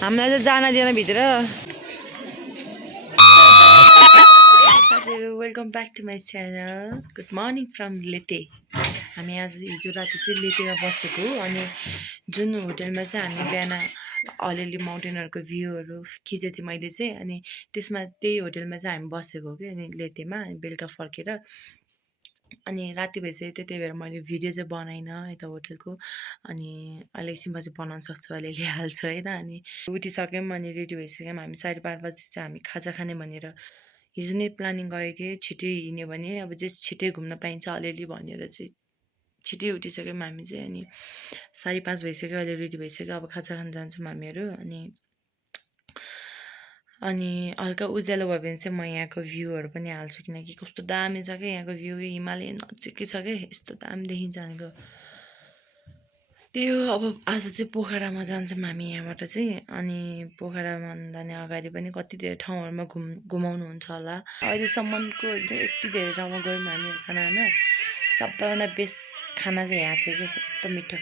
हामीलाई चाहिँ जान दिएन भित्र साथीहरू welcome back to my channel good morning from लेते हामी आज हिजो राति चाहिँ लेतेमा बसेको अनि जुन होटलमा चाहिँ हामी बिहान अलिअलि माउन्टेनहरूको भ्यूहरू खिचेको थिएँ मैले चाहिँ अनि त्यसमा त्यही होटलमा चाहिँ हामी बसेको कि अनि लेतेमा बेलुका फर्केर अनि राति भइसक्यो त्यही भएर मैले भिडियो चाहिँ बनाइनँ यता होटलको अनि अहिले एकछिनमा चाहिँ बनाउन सक्छु अहिले ल्याइहाल्छु होइन अनि उठिसक्यौँ अनि रेडी भइसक्यौँ हामी 5:30 बजी चाहिँ हामी खाजा खाने भनेर हिजो नै प्लानिङ गरेको थिएँ छिटै हिँड्यो भने अब जे छिटै घुम्न पाइन्छ अलिअलि भनेर चाहिँ छिटै उठिसक्यौँ हामी चाहिँ अनि 5:30 भइसक्यो अहिले रेडी भइसक्यो अब खाजा खान जान्छौँ हामीहरू अनि हल्का उज्यालो भयो भने चाहिँ म यहाँको भ्यूहरू पनि हाल्छु किनकि कस्तो दामी छ क्या यहाँको भ्यू हिमालय नजिकै छ क्या यस्तो दामी देखिन्छ भनेको त्यही हो अब आज चाहिँ पोखरामा जान्छौँ हामी यहाँबाट चाहिँ अनि पोखरामा जाने अगाडि पनि कति धेरै ठाउँहरूमा घुमाउनुहुन्छ होला अहिलेसम्मको चाहिँ यति धेरै ठाउँमा गयौँ हामी खाना खान सबैभन्दा बेस्ट खाना चाहिँ यहाँ थियो कि यस्तो मिठो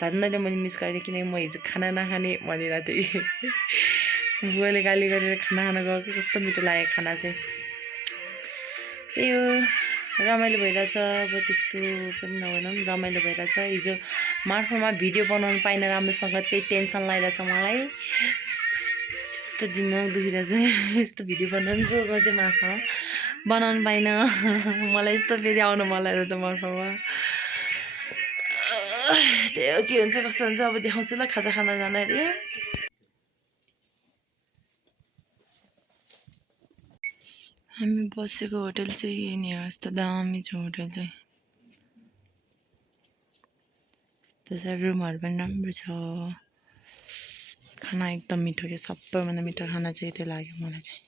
धन्दैले मैले मिस गरेँ किनकि म हिजो खाना नखाने भनिरहेको थिएँ कि बुवाले गाली गरेर खाना खान गएको कस्तो मिठो लाग्यो खाना चाहिँ त्यही हो रमाइलो भइरहेछ अब त्यस्तो पनि नभनौँ रमाइलो भइरहेछ हिजो मार्फमा भिडियो बनाउनु पाइनँ राम्रोसँग त्यही टेन्सन लागिरहेछ मलाई यस्तो दिमाग दुखिरहेछ यस्तो भिडियो बनाउनु सोच्दै थिएँ मार्फमा बनाउनु पाइनँ मलाई यस्तो फेरि आउनु मन लागिरहेछ मार्फमा त्यही हो के हुन्छ कस्तो हुन्छ अब देखाउँछु ल खाजा खाना जाँदाखेरि हामी बसेको होटल चाहिँ यही नै हो यस्तो दामी छ होटल चाहिँ यस्तो छ रुमहरू पनि राम्रो छ खाना एकदम मिठो क्या सबैभन्दा मिठो खाना चाहिँ त्यही लाग्यो मलाई चाहिँ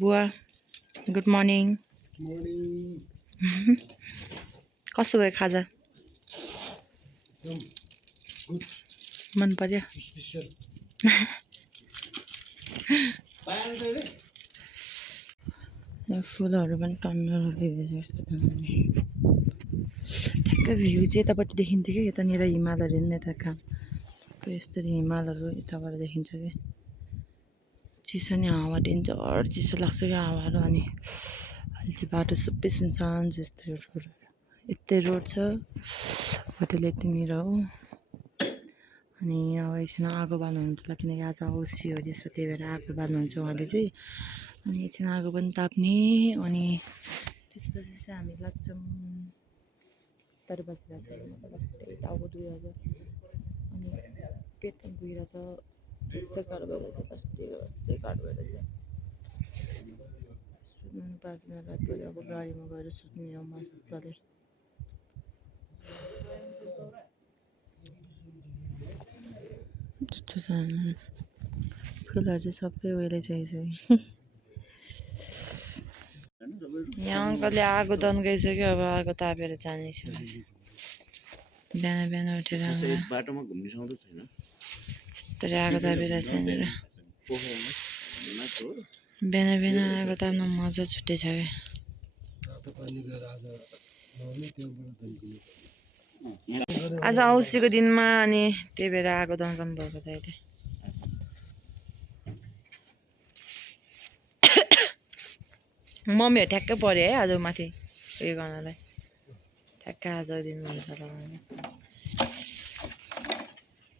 बुवा गुड मर्निङ कस्तो भयो खाजा मन पर्यो फुलहरू पनि टन्न रोपिदिएछ यस्तो ठ्याक्कै भ्यू चाहिँ यतापट्टि देखिन्थ्यो क्या यतानिर हिमालहरू नि यता कहाँ यस्तरी हिमालहरू यताबाट देखिन्छ क्या चिसो नि हावा डेन्जर चिसो लाग्छ क्या हावाहरू अनि अहिले चाहिँ बाटो सबै सुनसान छ यस्तै रोड छ होटल यतिनिर हो अनि अब एकछिन आगो बाल्नुहुन्छ होला किनकि आज औँसी हो यसो त्यही भएर आगो बाल्नुहुन्छ उहाँले चाहिँ अनि एकछिन आगो पनि ताप्ने अनि त्यसपछि चाहिँ हामी लाग्छौँ तर बसिरहेको छ मतलब कस्तै टाउको दुखिरहेछ अनि पेट पनि दुखिरहेछ यस्तो गाह्रो भइरहेछ कस्तै गाह्रो भइरहेछ सुत्नु पाँचजना रात पऱ्यो अब गाडीमा गएर सुत्ने हो मजाले त्यस्तो छ फुलहरू चाहिँ सबै ओइलै चाहिसक्यो यहाँ अङ्कलले आगो तन्काइसक्यो अब आगो तापेर जाने बिहान बिहान उठेर बाटोमा घुम्ने सौदा छैन यस्तो आगो तापिरहेछ यहाँनिर बिहान बिहान आगो ताप्न मजा छुट्टै छ क्या आज औँसीको दिनमा अनि त्यही भएर आगो तन्काउनु भएको त अहिले मम्मीहरू ठ्याक्कै पऱ्यो है आज माथि उयो गर्नलाई ठ्याक्कै आजको दिन हुन्छ होला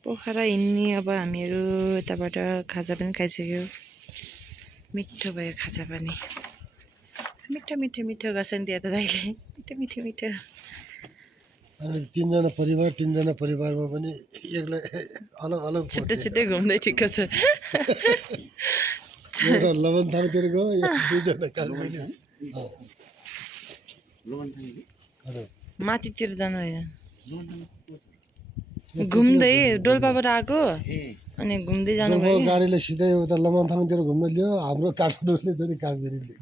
पोखरा हिँड्ने अब हामीहरू यताबाट खाजा पनि खाइसक्यो मिठो भयो खाजा पनि मिठो मिठो मिठो गर्छ नि त्यहाँ त दाइले मिठो मिठो मिठो तीनजना परिवारमा पनि एक्लै अलग अलग छुट्टै छुट्टै घुम्दै ठिक्क छ एउटा लमनथाङतिर गयो दुईजना कालबैनी माथितिर जानु होइन घुम्दै डोल्पाबाट आएको अनि घुम्दै जानु भयो गाडीले सिधै उता लमनथाङतिर घुम्न ल्यायो हाम्रो काठमाडौँले चाहिँ कागबेरीले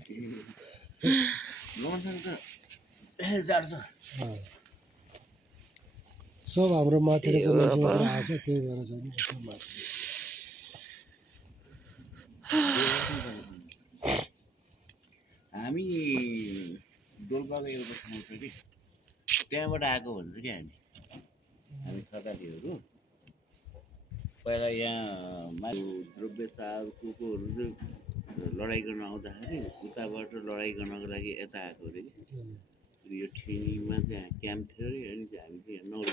सब हाम्रो माथिको मान्छेहरू आएको छ त्यही भएर चाहिँ हामी डोल्पाको एउटा ठाउँ छ कि त्यहाँबाट आएको भन्छ कि हामी खदालीहरू पहिला यहाँ द्रव्य सार कोकोहरू चाहिँ लडाइँ गर्न आउँदाखेरि उताबाट लडाइँ गर्नको लागि यता आएको अरे कि यो ठेनीमा चाहिँ क्याम्प थियो अरे अनि चाहिँ हामी चाहिँ यहाँ नौलो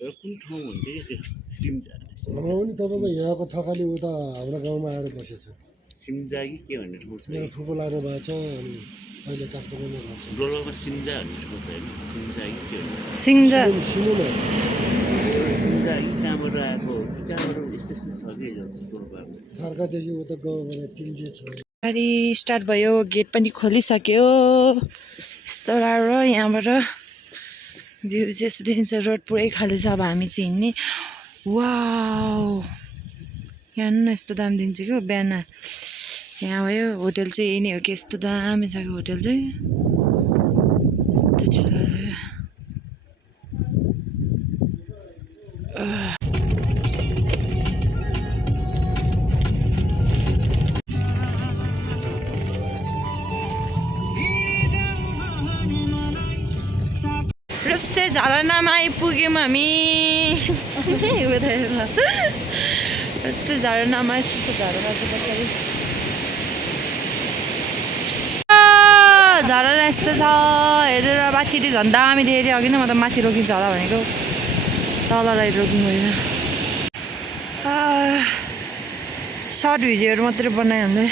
र कुन ठाउँ भन्थ्यो क्या त्यो सिम्जा हाम्रो पनि तपाईँको यहाँको थकाली उता हाम्रो गाउँमा आएर बसेछ सिम्जा कि के भन्ने ठाउँ छ मेरो फुपू लाग्नु भएको छ अनि अहिले काठमाडौँमा भएको छ डोल्पामा सिम्जा भन्ने ठाउँ छ होइन सिम्जा कि के भन्ने सिङ्जा सिमुना सिम्जा कि कहाँबाट आएको हो कि कहाँबाट यस्तो यस्तो छ कि डोल्पामा अर्कादेखि उता गाउँबाट तिनजे छ गाडी स्टार्ट भयो गेट पनि खोलिसक्यो यस्तो राम्रो यहाँबाट भ्यू चाहिँ यस्तो देखिन्छ रोड पुरै खाली छ अब हामी चाहिँ हिँड्ने वाउ यहाँ हेर्नु न यस्तो दाम दिन्छ क्या बिहान यहाँ भयो होटेल चाहिँ यही नै हो कि यस्तो दामी छ कि होटेल चाहिँ यस्तो ठुलो रूपसे झरनामा आइपुग्यौँ हामी यस्तो झरनामा यस्तो झरना चाहिँ पछाडि झरना यस्तो छ हेरेर माथि झन् दामी देखेको थियो अघि नै म त माथि रोकिन्छ होला भनेको तललाई रोक्नु होइन सर्ट भिडियोहरू मात्रै बनायो हामीले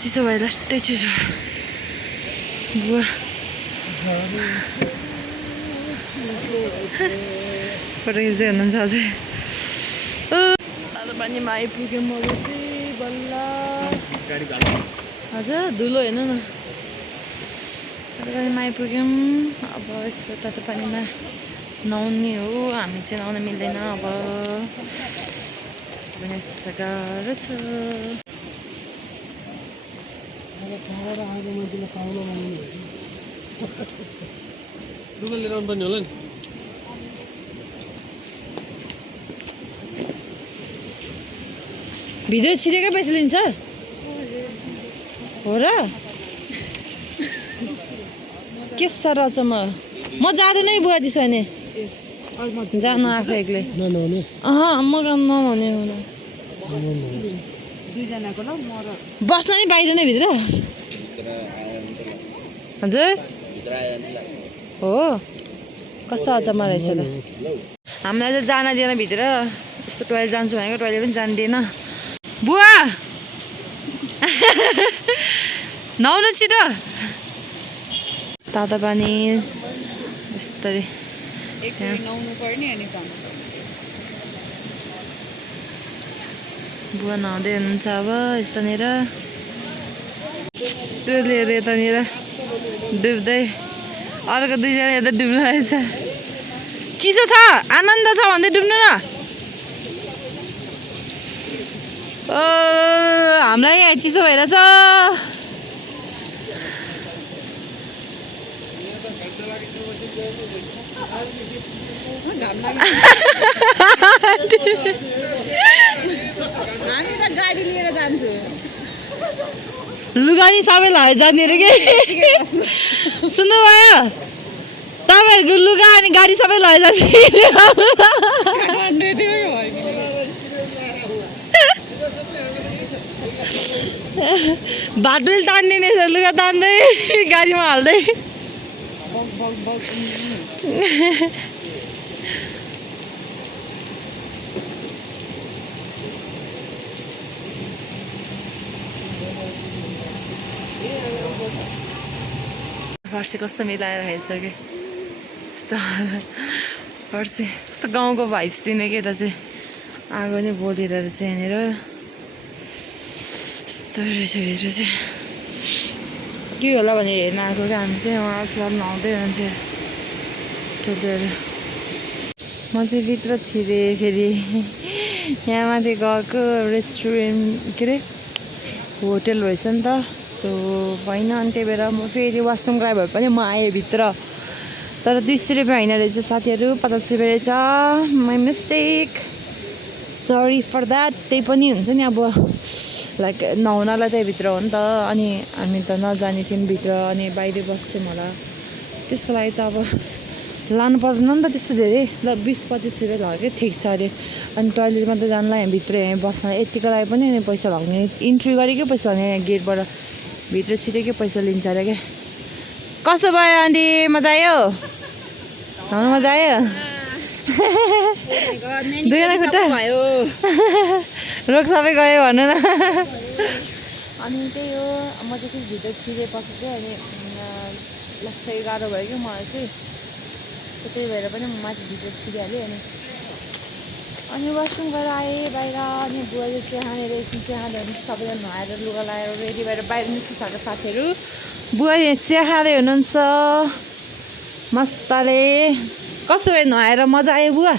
चिसो भयो लास्टै चिसो बुवा फोटो खिच्दै हुनुहुन्छ अझै आज पानीमा आइपुग्यौँ अब चाहिँ बल्ल हजुर धुलो हेर्नु न पानीमा आइपुग्यौँ अब यस्तो तातो पानीमा नुहाउने हो हामी चाहिँ नुहाउन मिल्दैन अब पनि यस्तो छ गाह्रो छ लुगा लिएर आउनु पर्ने होला नि भिडियो छिरेकै पैसा लिन्छ हो र के साह्रो छ म जाँदैन बुवा त्यसो भने जानु आफै एक्लै नहुने म नहुने बस्न नि पाइँदैन भित्र हजुर हो कस्तो अचम्म रहेछ त हामीलाई चाहिँ जान दिएन भित्र यस्तो टोइलेट जान्छु भनेको टोइलेट पनि जान्दिएन बुवा नुहाउनु छिटो तातो पानी यस्तरी बुवा नुहाउँदै हुनुहुन्छ अब यतानिर त्यो लिएर यतानिर डुब्दै अर्को दुईजना यता डुब्नु रहेछ चिसो छ आनन्द छ भन्दै डुब्नु न हामीलाई यहाँ चिसो भइरहेछ लुगा नि सबै लगाएर जाने अरे के सुन्नु भयो तपाईँहरूको लुगा अनि गाडी सबै लगाएर जाने बाटोले तान्ने लुगा तान्दै गाडीमा हाल्दै फर्सी कस्तो मिलाएर हेर्छ कि यस्तो फर्सी कस्तो गाउँको भाइब्स दिने कि यता चाहिँ आगो नै बोलेर चाहिँ यहाँनिर यस्तो रहेछ भित्र चाहिँ के होला भने हेर्न आएको क्या हामी चाहिँ उहाँ चाहिँ नुहाउँदै हुनुहुन्छ ठुल्ठुलो म चाहिँ भित्र छिरेँ फेरि यहाँ माथि गएको रेस्टुरेन्ट के अरे होटेल रहेछ नि त सो होइन अनि त्यही भएर म फेरि वासरुम गए भए पनि म आएँ भित्र तर 200 रुपियाँ होइन रहेछ साथीहरू 50 रुपियाँ रहेछ my mistake sorry for that त्यही पनि हुन्छ नि अब लाइक नुहाउनलाई त्यही भित्र हो नि त अनि हामी त नजाने थियौँ भित्र अनि बाहिर बस्थ्यौँ होला त्यसको लागि त अब लानु पर्दैन नि त त्यस्तो धेरै ल 20-25 रुपियाँ लाग्यो ठिक छ अरे अनि टोइलेटमा त जानलाई यहाँ भित्र यहाँ बस्न यतिको लागि पनि पैसा लाग्ने इन्ट्री गरेकै पैसा लाग्ने यहाँ गेटबाट भित्र छिटेकै पैसा लिन्छ अरे क्या कस्तो भयो आन्टी मजा आयो घाउनु मजा आयो दुईजना खुट्टा रोग सबै गयो भनेर अनि त्यही हो म चाहिँ भित्र छिरेपछि चाहिँ अनि लास्टै गाह्रो भयो कि मलाई चाहिँ त्यही भएर पनि म माथि भित्र छिरिहालेँ अनि वासरुम गएर आएँ बाहिर अनि बुवाले चिया खाने एकछिन चिया खाँदै हुनुहुन्छ सबैजना नुहाएर लुगा लगाएर रेडी भएर बाहिर निस्किसकेको साथीहरू बुवा यहाँ चिया खाँदै हुनुहुन्छ मस्तले कस्तो भयो नुहाएर मजा आयो बुवा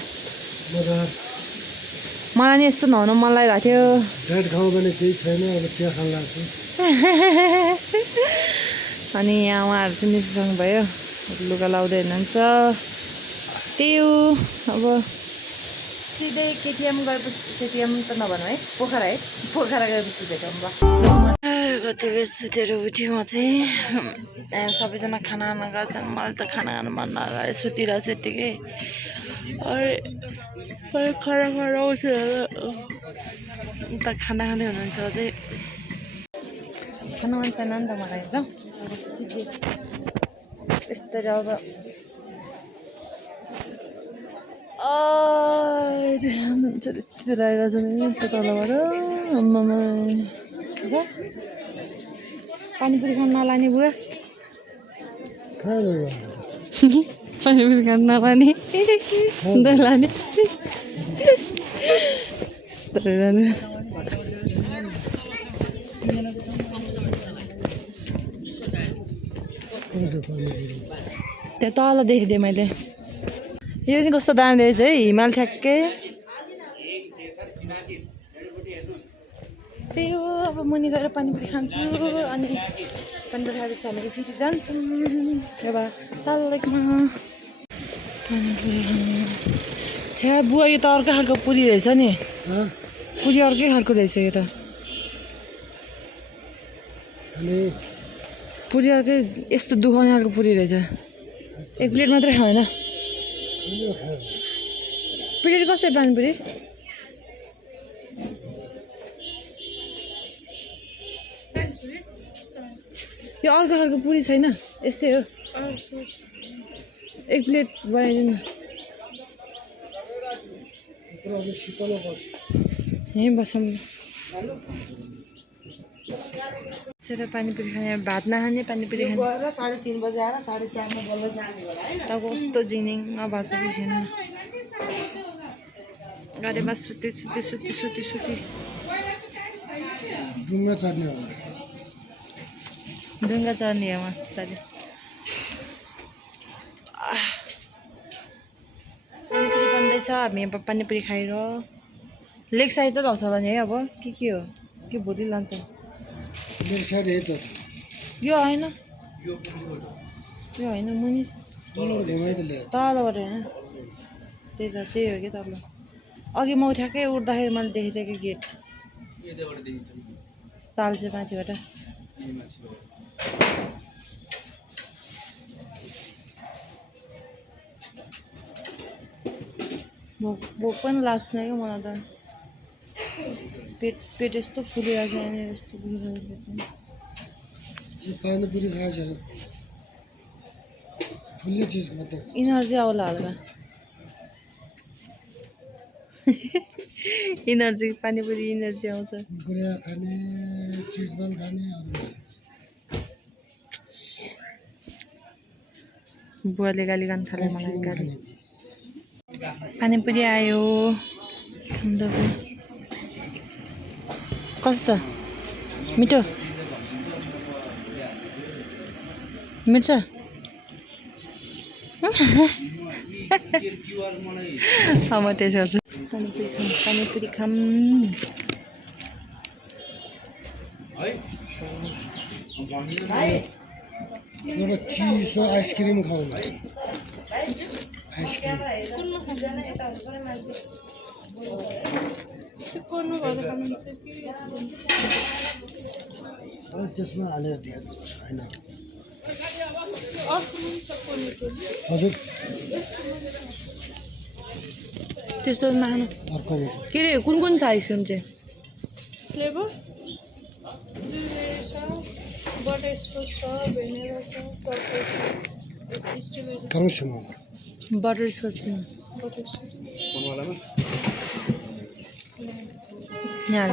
मलाई नि यस्तो नुहाउनु मन लागिरहेको थियो डाइट खाउँ भने केही छैन अब चिया खान लाग्छ अनि यहाँ उहाँहरू चाहिँ निस्किसक्नु भयो लुगा लाउँदै हुनुहुन्छ त्यही हो अब सिधै केटिएम गएपछि केटिएम त नभनौँ है पोखरा गएपछि भेटौँ ल कति बेर सुतेर उठ्यो म चाहिँ सबैजना खाना खान गएको छन् मलाई त खाना खानु मन नगरे सुतिरहेको छु यत्तिकै खाना खाएर उठेर उता खाना खाँदै हुनुहुन्छ अझै खानु मन छैन नि त मलाई जाउँ यस्तरी अब मान्छेहरू यति आएका छन् त्यो तलबाट पानीपुरी खान नलाने बुवा पानीपुरी खान नलाने लाने त्यो तल देखिदिएँ मैले यो नि कस्तो दाम दिएछ है हिमाल ठ्याक्कै त्यही हो अब मुनि गएर पानीपुरी खान्छु अनि पानीपुरी खाएपछि हामी फेरि जान्छौँ अब तलमा पानीपुरी खानु छ्या बुवा यो त अर्कै खालको पुरी रहेछ नि पुरी अर्कै खालको रहेछ यो त पुरी अर्कै यस्तो दुखाउने खालको पुरी रहेछ एक प्लेट मात्रै खाएन प्लेट कसरी पानीपुरी यो अर्को खालको पुरी छैन यस्तै हो एक प्लेट बनाइदिनु यहीँ बसौँ सेर पानीपुरी खाने भात नखाने पानीपुरी खाने 3:30 बजे आएर 4:30 मा बल्ल जाने होला हैन तब कस्तो जिनिङ आवाज पनि थिएन गाडीमा सुती डुङ्गा चढ्ने हो ढुङ्गा चढ्ने हो मजाले पानीपुरी बन्दैछ हामी अब पानीपुरी खाएर लेग साइड त लाउँछ भने है अब के हो के भोलि लान्छ लेग साइड है त यो होइन मुनि तलबाट होइन त्यही हो कि तल अघि म ठ्याक्कै उठ्दाखेरि मैले देखेको थिएँ कि गेट ताल चाहिँ माथिबाट भोक पनि लाग्छ क्या मलाई त पेट यस्तो फुलिरहेको छ यस्तो पानीपुरी खाएछ फुल्ने चिज मात्रै इनर्जी आउला हल्का इनर्जी पानीपुरी इनर्जी आउँछ गुडिया खाने चिज पनि खाने बुवाले गाली गान थाले मलाई गाली पानीपुरी आयो कस्तो छ मिठो मिठो छ म त्यसो गर्छु पानीपुरी खाम एउटा चिसो आइसक्रिम खाउँ आइसक्रिम त्यसमा हालेर दिएको छैन हजुर त्यस्तो नखानु अर्को के अरे कुन कुन छ आइसक्रिम चाहिँ फ्लेभर बटरस्कच छ भेनिला छ चकलेट छ स्ट्रबेरी काउँछु म बटर स्कच दिनु बटरस्कच यहाँ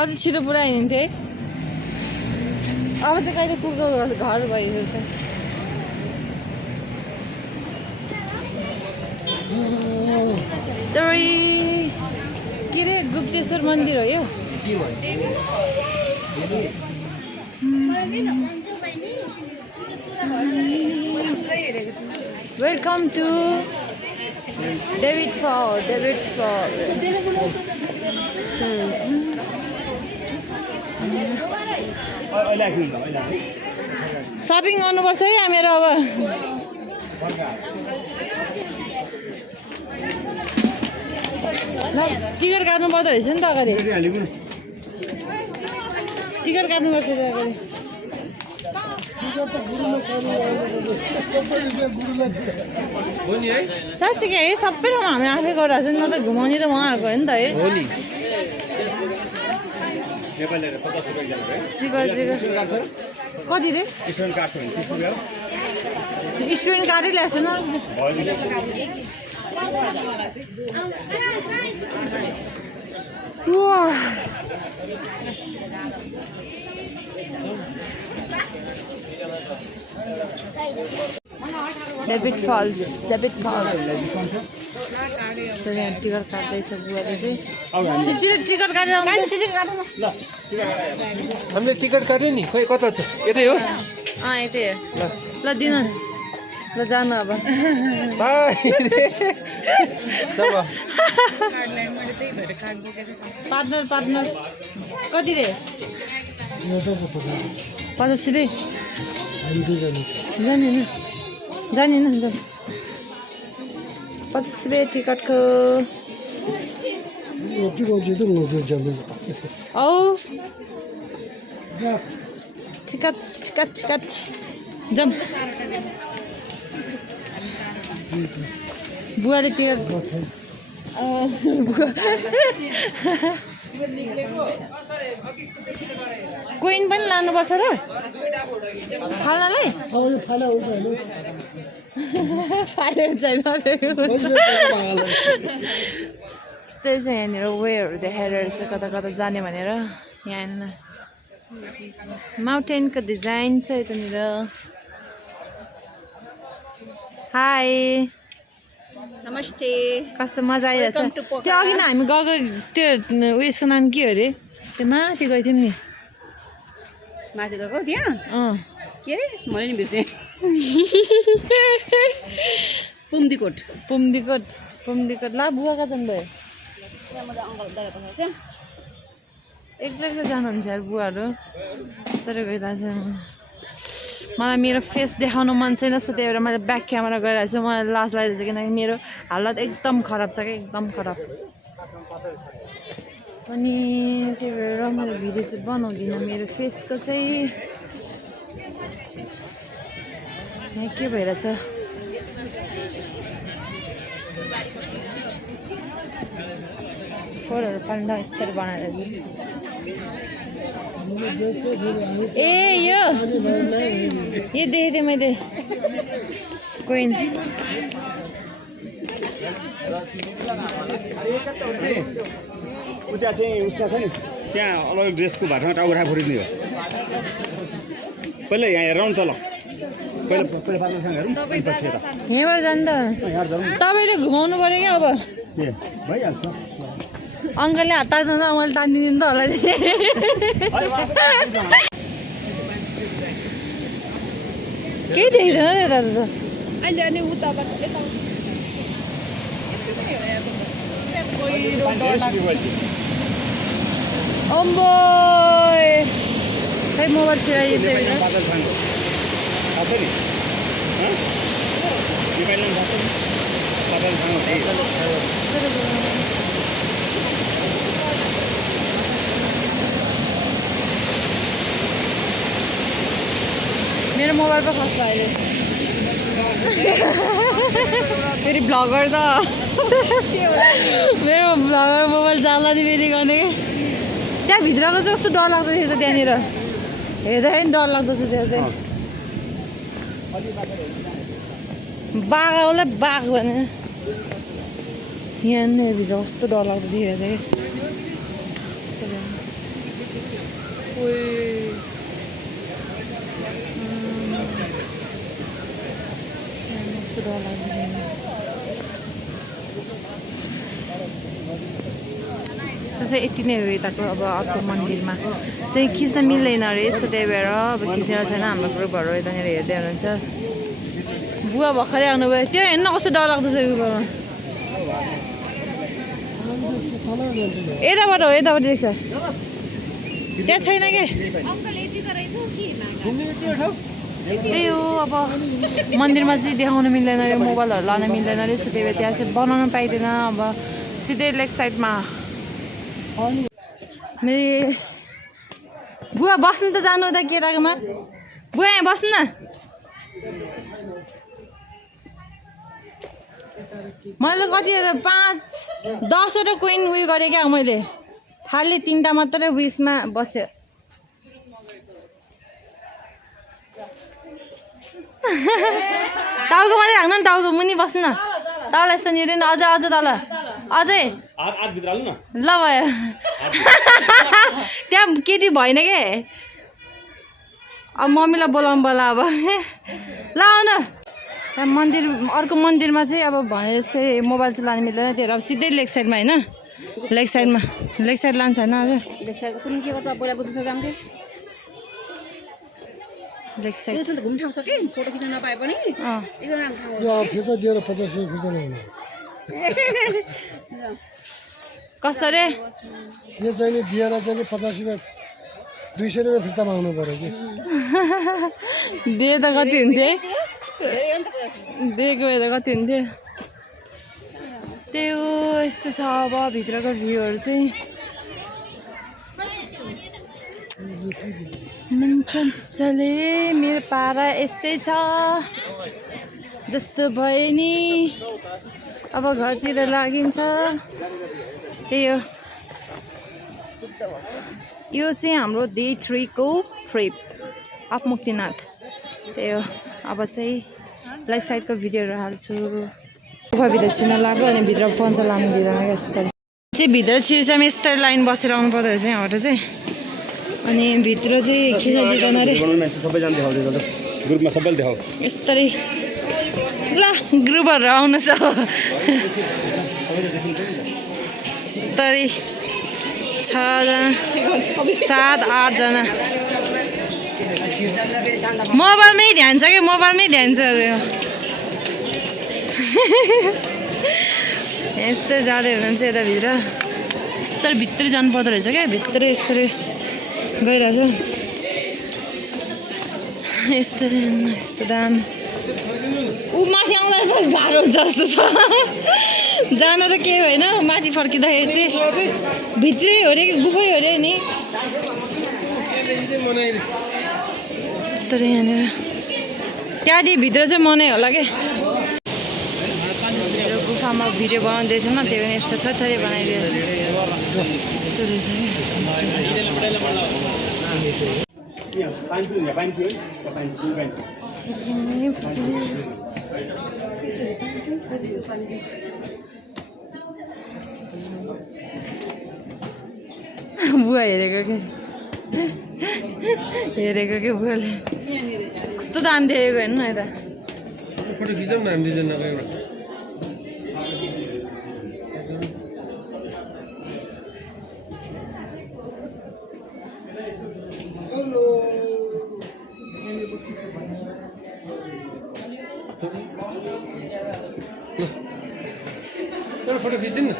अझ छिटो पुरा हिँड्थ्यो है अब चाहिँ कहिले पुग्यो घर भइरहेछ के अरे गुप्तेश्वर मन्दिर हो यो वेलकम टु डेभिड फल सपिङ गर्नुपर्छ है मेरो अब ल टिकट काट्नु पर्दो रहेछ नि त अगाडि टिकट काट्नुपर्छ अगाडि साँच्चीकै है सबै ठाउँमा हामी आफै गरिरहेको छ नि त घुमाउने त उहाँहरूको हो नि त है शिवजीको कति रे स्टुडेन्ट कार्डै ल्याएको छैन डेभिड फल्स यहाँ टिकट काट्दैछ बुवाले चाहिँ टिकट काटेर हामीले टिकट काट्यो नि खोइ कता छ यतै हो यतै हो ल दिनु ल जानु अब पार्टनर कति रे 50 रुपियाँ जाने 50 रुपियाँ टिकटको औ टिकट जाम बुवाले टिकट कोइन पनि लानुपर्छ र फाल्नलाई फालेर चाहिँ त्यही चाहिँ यहाँनिर वेहरू देखाएर चाहिँ कता कता जाने भनेर यहाँ माउन्टेनको डिजाइन छ यतानिर हाई नमस्ते कस्तो मजा आइरहेछ त्यो अघि नै हामी गएको त्यो उयसको नाम के हो अरे त्यो माथि गएको थियौँ नि माथि गएको त्यहाँ के अरे मैले नि बिर्सेँ पुम्दीकोट ला बुवा कहाँ जानुभयो एक्लै जानुहुन्छ यार बुवाहरू तर गइरहेछ मलाई मेरो फेस देखाउनु मन छैन सो त्यही भएर मैले ब्याक क्यामेरा गरिरहेको छु मलाई लाज लागिरहेछ किनकि मेरो हालत एकदम खराब छ क्या एकदम खराब अनि त्यही भएर मैले भिडियो चाहिँ बनाउँदिनँ मेरो फेसको चाहिँ यहाँ के भइरहेछ फोहोरहरू पाल्दा यस्तरी बनाएर चाहिँ ए यो देखेँ थिएँ मैले कोइन त्यहाँ चाहिँ उसमा छ नि त्यहाँ अलग ड्रेसको भाटमा टाउरा फुरिदिने हो पहिला यहाँ हेरौँ न त ल पहिला पहिला पार्कसँग हेरौँ पछि यता यहाँबाट जानु त यहाँ जाउँ तपाईँले घुमाउनु पऱ्यो क्या अब के भइहाल्छ अङ्कलले हात तान्दा मैले तानिदिनु त होला नि केही देख्दैन यता त अहिले अनि उताबाट यता अम्बोय खै मोबाइल छिराइदिन्छ बादल छाङ थाहा छ नि नेपाली नाम थाहा छ नि बादल छाङ मेरो मोबाइल पो खस्छ अहिले फेरि भ्लगर त मेरो भ्लगर मोबाइल जाला नि फेरि गर्ने क्या त्यहाँभित्रको चाहिँ कस्तो डर लाग्दो रहेछ त्यहाँनिर हेर्दाखेरि नि डर लाग्दो छ त्यहाँ चाहिँ बाघ आउला बाघ भने यहाँनिर भित्र कस्तो डर लाग्दो देखेर चाहिँ डर लाग्दो चाहिँ यति नै हो यताको अब अर्को मन्दिरमा चाहिँ खिच्न मिल्दैन अरे सो त्यही भएर अब खिच्ने छैन हाम्रो ग्रुपहरू यतानिर हेर्दै हुनुहुन्छ बुवा भर्खरै आउनुभयो त्यो हेर्न कस्तो डर लाग्दो छ गुरुबामा यताबाट हो यताबाट देख्छ त्यहाँ छैन कि त्यही हो अब मन्दिरमा चाहिँ देखाउनु मिल्दैन अरे मोबाइलहरू लान मिल्दैन अरे सो त्यही भएर त्यहाँ चाहिँ बनाउनु पाइँदैन अब सिधै लेग साइडमा मेरो बुवा बस्नु त जानु त केटाकोमा बुवा यहाँ बस्नु न मैले कति 5-10वटा कोइन उयो गरेँ क्या मैले खालि 3टा मात्रै उयसमा बस्यो टाउको मात्रै राख्नु नि टाउको मुनि बस्नु न तल यस्तो निर न अझ तल अझै ल भयो त्यहाँ केटी भएन के अब मम्मीलाई बोलाउनु बोला अब ल आउन त्यहाँ मन्दिर अर्को मन्दिरमा चाहिँ अब भने जस्तै मोबाइल चाहिँ लानु मिल्दैन त्यो अब सिधै लेग साइडमा होइन लेग साइड लान्छ होइन हजुर लेग साइड कुन के गर्छ पहिला बुझ्छ जाम के लेग साइड यसो त घुम्न ठाउँ छ कि फोटो खिच्न नपाए पनि एकदम राम्रो ठाउँ हो यो फिर्ता दिएर 50 रुपियाँ फिर्ता ल्याउनु कस्तो रे यो चाहिँ नि दिएर चाहिँ नि 50 रुपियाँ 200 रुपियाँ फिर्ता माग्नु पर्यो कि दिए त कति हुन्थ्यो दिएको भए त कति हुन्थ्यो त्यही हो यस्तो छ अब भित्रको भ्यूहरू चाहिँ चले मेरो पारा यस्तै छ जस्तो भयो नि अब घरतिर लागिन्छ त्यही हो यो चाहिँ हाम्रो डे 3 को ट्रिप अप मुक्तिनाथ त्यही हो अब चाहिँ लाइक साइडको भिडियोहरू हाल्छु भित्र छिर्न लाग्यो अनि भित्र फोन चलाउनु दिँदैन क्या यस्तरी चाहिँ भित्र छिर्छौँ यस्तरी लाइन बसेर आउनु पर्दो रहेछ यहाँबाट चाहिँ अनि भित्र चाहिँ खिच्न दिँदैन अरे ग्रुपमा सबैले देखाऊ यस्तरी ल ग्रुपहरू आउनु छ यस्तरी 6जना 7-8 जना मोबाइलमै ध्यान छ क्या मोबाइलमै ध्यान छ यस्तै जाँदै हुनुहुन्छ यताभित्र यस्तरी भित्रै जानु पर्दो रहेछ क्या भित्रै यस्तरी गइरहेछ यस्तो दाम ऊ माथि आउँदा पनि गाह्रो हुन्छ जस्तो छ जान त केही होइन माथि फर्किँदाखेरि चाहिँ भित्रै हो अरे कि गुफै हो अरे नि यस्तरी यहाँनिर त्यहाँदेखि भित्र चाहिँ मनै होला क्या गुफामा भिडियो बनाउँदै थिएन त्यही पनि यस्तो थरी बनाइदिएको छ यस्तो रहेछ क्या यहाँ पानी थियो यहाँ पानी थियो है त्यहाँ पानी छ पानी छ बुवा हेरेको के बुवाले कस्तो दाम दिएको हेर्नु न यता फोटो खिचौँ न हामी दुईजनाको एउटा एउटा फोटो खिचिदिनु न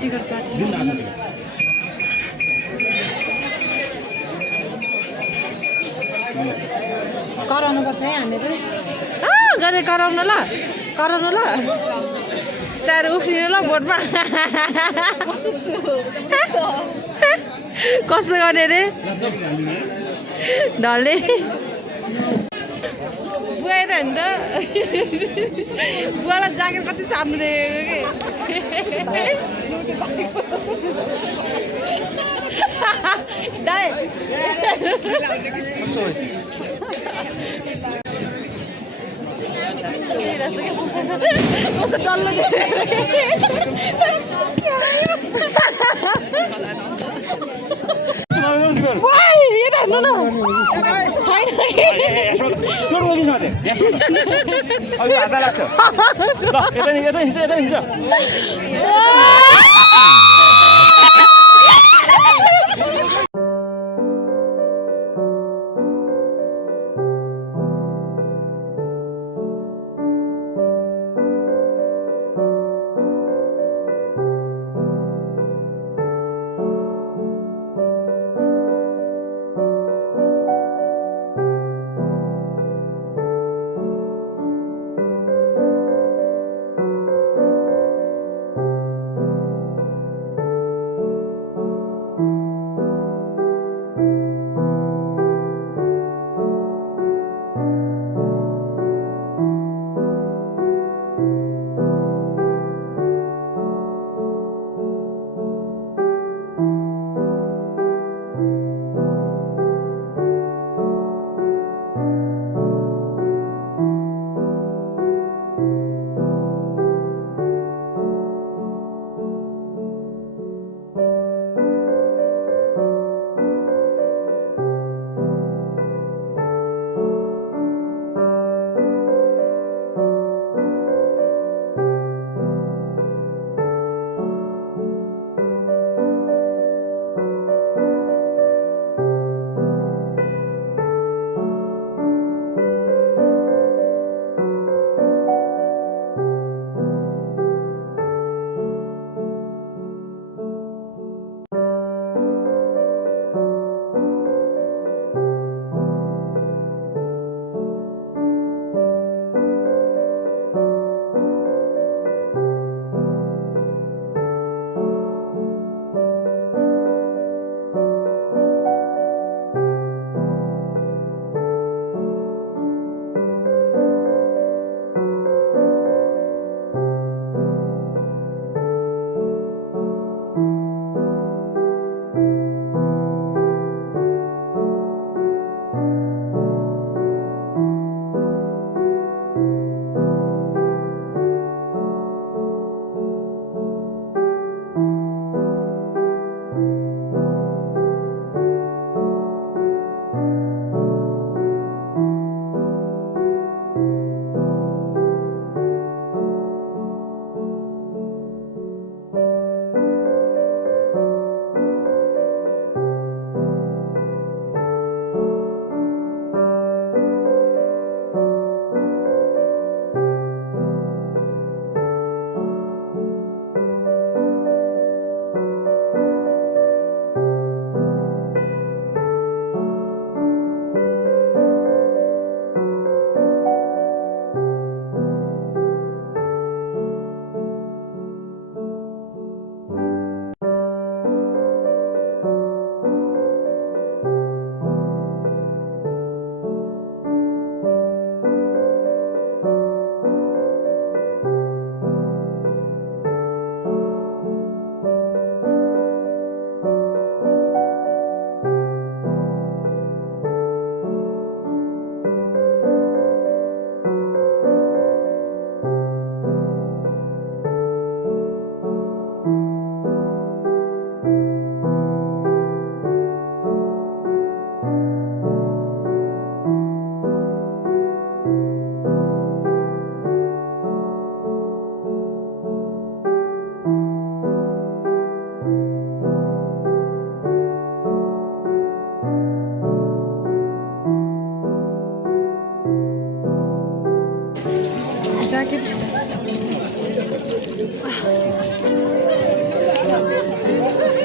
टिकट काट्नु कराउनुपर्छ है हामीले गरेर कराउनु ल त्यहाँ उफ्रिनु ल बोटमा कस्तो गर्ने रे ढल्ले बुवा यता हेर्नु त बुवालाई ज्याकेट कति साम्नु दिएको कि दाइ कस्तो डल्लो यता हेर्नु न छैन लाग्छ ल यता हिँड्छ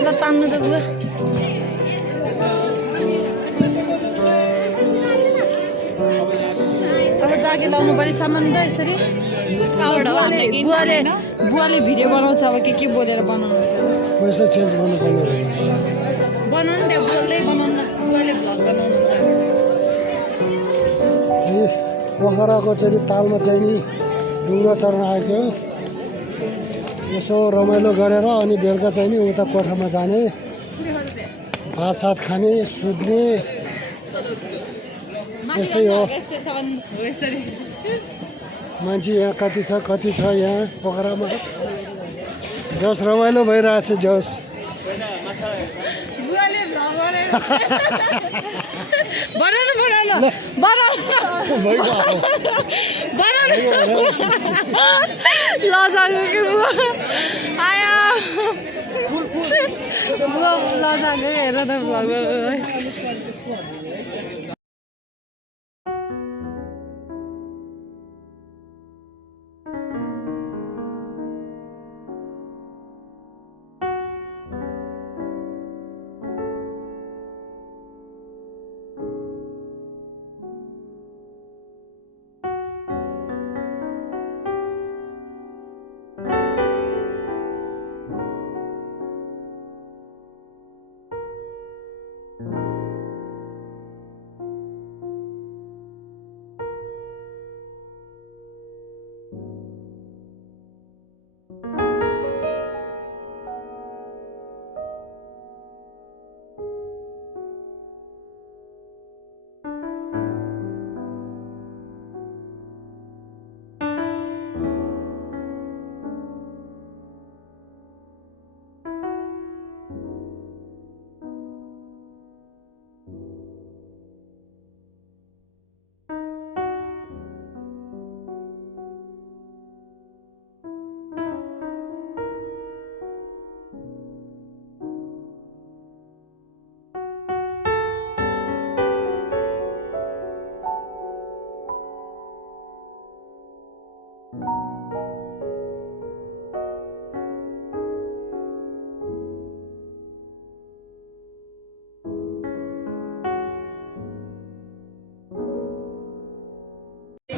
ल तान्नु त बुवा अब जाके लाउनु पर्यो सामान त यसरी बुवाले भिडियो बनाउँछ अब के बोलेर बनाउनुहुन्छ पैसा चेन्ज गर्नुपर्ने बनाउनु त्यो बोल्दै बनाउनु बुवाले भ्लग बनाउनुहुन्छ पोखराको चाहिँ तालमा चाहिँ नि डुङ्गा चढ्न आएको यसो रमाइलो गरेर अनि बेलुका चाहिँ नि उता कोठामा जाने भात सात खाने सुत्ने यस्तै हो मान्छे यहाँ कति छ यहाँ पोखरामा जस रमाइलो भइरहेछ जस हेर त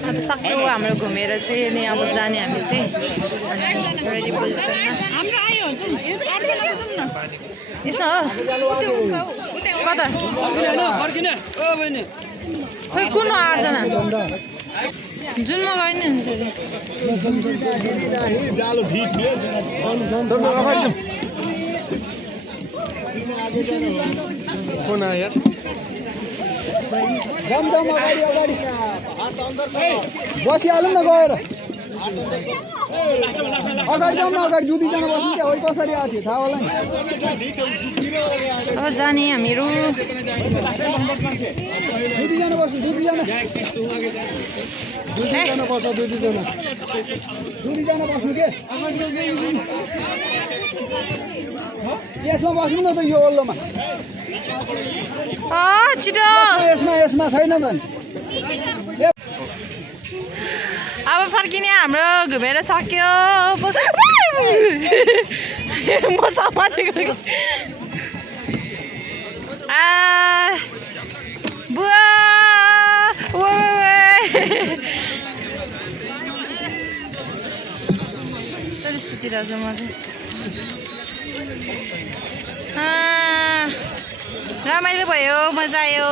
अब सक्यो हाम्रो घुमेर चाहिँ नि अब जाने हामी चाहिँ रेडी पोजिसनमा यसो हो कता खोइ कुन हो 8 जना जुनमा गयो नि हुन्छ कोन आयो अगाडि बसिहालौँ न गएर अगाडि जाउँ न अगाडि दुईजना बस्नु क्या होइ कसरी आएको थियो थाहा होला नि अब जाने हामीहरू दुईजना बस्नु दुईजना बस्नु के यसमा बस्नु न त यो ओल्लोमा छिटो यसमा छैन त नि अब फर्किने हाम्रो घुमेर सक्यो म समातेको बुवा कस्तो सुचिरहेको छ म चाहिँ रमाइलो भयो मजा आयो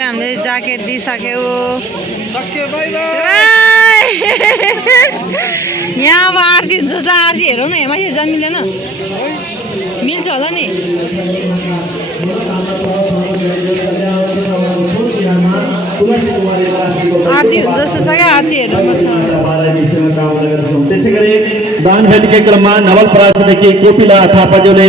हामीले ज्याकेट दिइसक्यो यहाँ अब आरती हुन्छ जसलाई आरती हेरौँ न हेमा यो जन्मिँदैन मिल्छ होला नि आरती हुन्छ जस्तो छ क्या आरती हेर्नुपर्छ त्यसै गरी दान भेटका क्रममा नवलपरासीदेखि कोपिला थापाज्यूले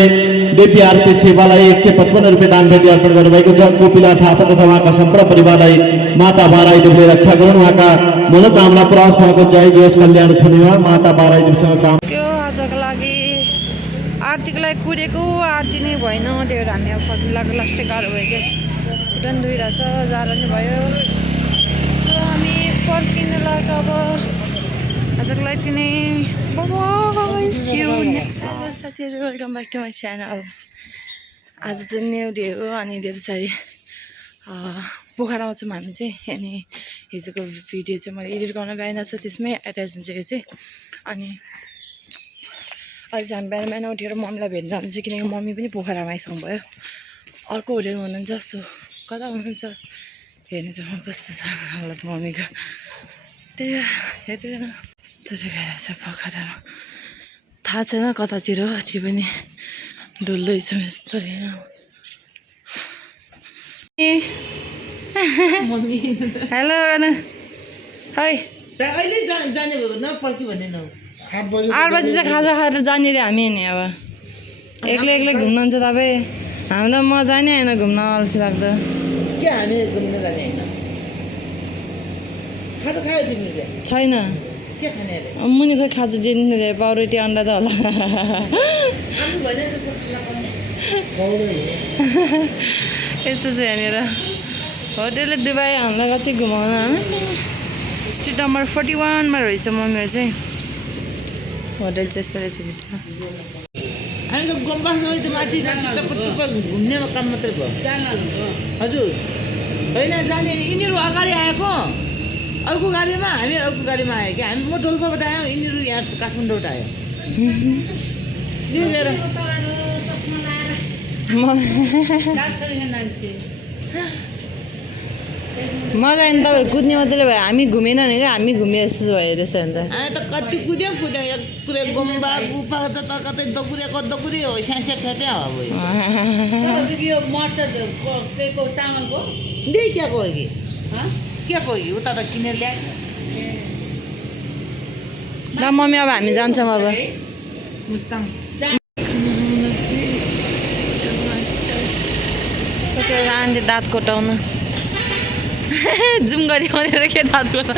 देवी आरती सेवालाई 155 रुपियाँ दान भेटी अर्पण गर्नुभएको छ। कोपिला थापा तथा उहाँका सम्पूर्ण परिवारलाई माता बाराइदेवीले रक्षा गरून्, उहाँका मनोकामना पुरा उहाँको जय देश कल्याण सुनेवा माता बाराइदेवीसँग काम आजको लागि 8 आरतीको लागि कुरेको आरती नै भएन त्यही भएर हामी अब फर्किँदाको लास्टै गाह्रो भयो क्या खुट्टा पनि दुइरहेछ जाडो नि भयो सो हामी फर्किनु लाग्यो अब आजको लागि तिनै साथीहरू welcome back to my channel आज चाहिँ न्यू डे हो अनि धेरै सारी पोखरा आउँछौँ हामी चाहिँ अनि हिजोको भिडियो चाहिँ मैले एडिट गर्न पाइनँ छु त्यसमै एट्याच हुन्छ यो चाहिँ अनि अहिले चाहिँ हामी बिहान बिहान उठेर मम्मीलाई भेट्न जान्छ किनकि मम्मी पनि पोखरामा आइसक्नु भयो अर्को होटेल हुनुहुन्छ सो कता हुनुहुन्छ हेर्नु चाहिँ कस्तो छ हालत मम्मीको त्यही हेर्दैन यस्तो गइरहेछ पोखरामा थाहा छैन कतातिर हो त्यो पनि डुल्दैछौँ यस्तो हेलो है अहिले जाने भएको न पर्खी भन्ने न 8 बजे 8 बजी चाहिँ खाजा खाएर जाने रे हामी नि अब एक्लै एक्लै घुम्नुहुन्छ तपाईँ हामी त म जाने होइन घुम्न अल्छी लाग्दो के हामी घुम्न जाने होइन खाजा खायो तिमीले छैन के खाने अरे मुनि खोइ खाजा जे पाउरोटी अन्डा त होला हामी भने जस्तो यस्तो छ यहाँनिर होटेलले दुबई हामीलाई कति घुमाउन स्ट्रिट नम्बर 41 मा रहेछ मम्मीहरू चाहिँ होटेल चाहिँ यस्तो रहेछ भित्र हामी त गुम्बा सबै त्यो माथि टप्पा घुम्ने काम मात्रै भयो हजुर होइन जाने यिनीहरू अगाडि आएको अर्को गाडीमा हामी अर्को गाडीमा आयो कि हामी म डोल्पाबाट आयौँ यिनीहरू यहाँ काठमाडौँबाट आयो लिएर मजा आयो नि तपाईँहरू कुद्ने मात्रै भयो हामी घुमेन भने क्या हामी घुमे जस्तो भयो त्यसो भने त हामी त कति कुद्यौँ एक पुरै गुम्बा गुफा त कतै दगुरे हो स्यास्या फ्याप्या हो अब यो मर्छ चामलको त्यही त्यहाँको हो कि के को कि उता त किनेर ल्याए ल मम्मी अब हामी जान्छौँ अब मुस्ताङ आन्टी दाँत कोटाउन जुम गरिआउने के दाँत कोटा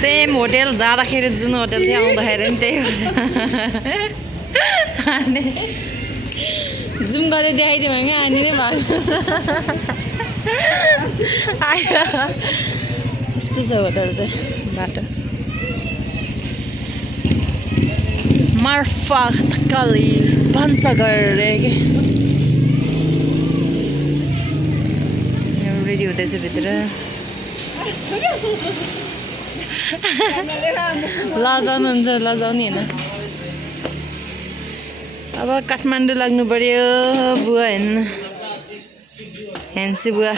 सेम होटेल जाँदाखेरि जुन होटेल थियो आउँदाखेरि पनि त्यही होटेल अनि जुम गरेर देखाइदियो भने आनी नै भएको आयो यस्तो छ होटल चाहिँ बाटो मार्फाकली भन्सागर रे के रेडी हुँदैछ भित्र लजाउनुहुन्छ लजाउने होइन अब काठमाडौँ लाग्नु पर्यो बुवा हेर्नु हेन्सी बुवा